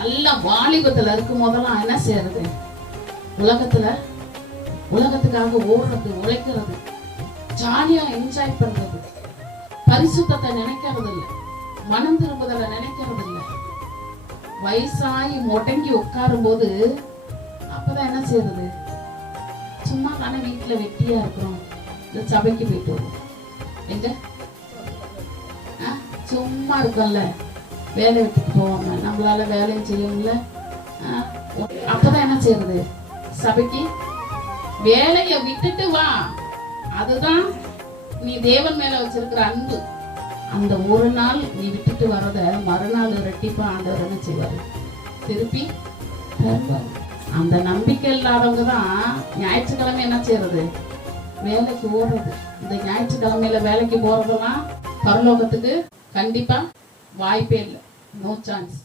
நல்ல வாலிபத்துல இருக்கும் போதெல்லாம் என்ன செய்யறது? உலகத்துக்காக ஓடுறது, உழைக்கிறது, ஜாலியா என்ஜாய் பண்றது, பரிசுத்தத்தை நினைக்கிறது இல்லை, மனம் திரும்புதலை நினைக்கிறது இல்லை. வயசாகி முடங்கி உட்காரும் போது அப்பதான் என்ன செய்யறது? சும்மா தானே வீட்டுல வெட்டியா இருக்கிறோம், இந்த சபைக்கு போயிட்டு வரும். எங்க சும்மா இருக்கோம்ல, வேலை விட்டுட்டு போவாங்க, நம்மளால வேலையும் செய்ய முடியல. அப்பதான் என்ன செய்யறது? சபைக்கு வேலைய விட்டுட்டு வா. அதுதான் நீ தேவன் மேல வச்சிருக்கிற அன்பு. அந்த ஒரு நாள் நீ விட்டுட்டு வரத மறுநாள் ரெட்டிப்பா ஆண்டவர் என்ன செய்வாரு? திருப்பி அந்த நம்பிக்கை இல்லாதவங்க தான் ஞாயிற்றுக்கிழமை என்ன செய்யறது? வேலைக்கு ஓடுறது. இந்த ஞாயிற்றுக்கிழமையில வேலைக்கு போறதெல்லாம் பரலோகத்துக்கு கண்டிப்பா வாய்ப்பே இல்லை. No chance.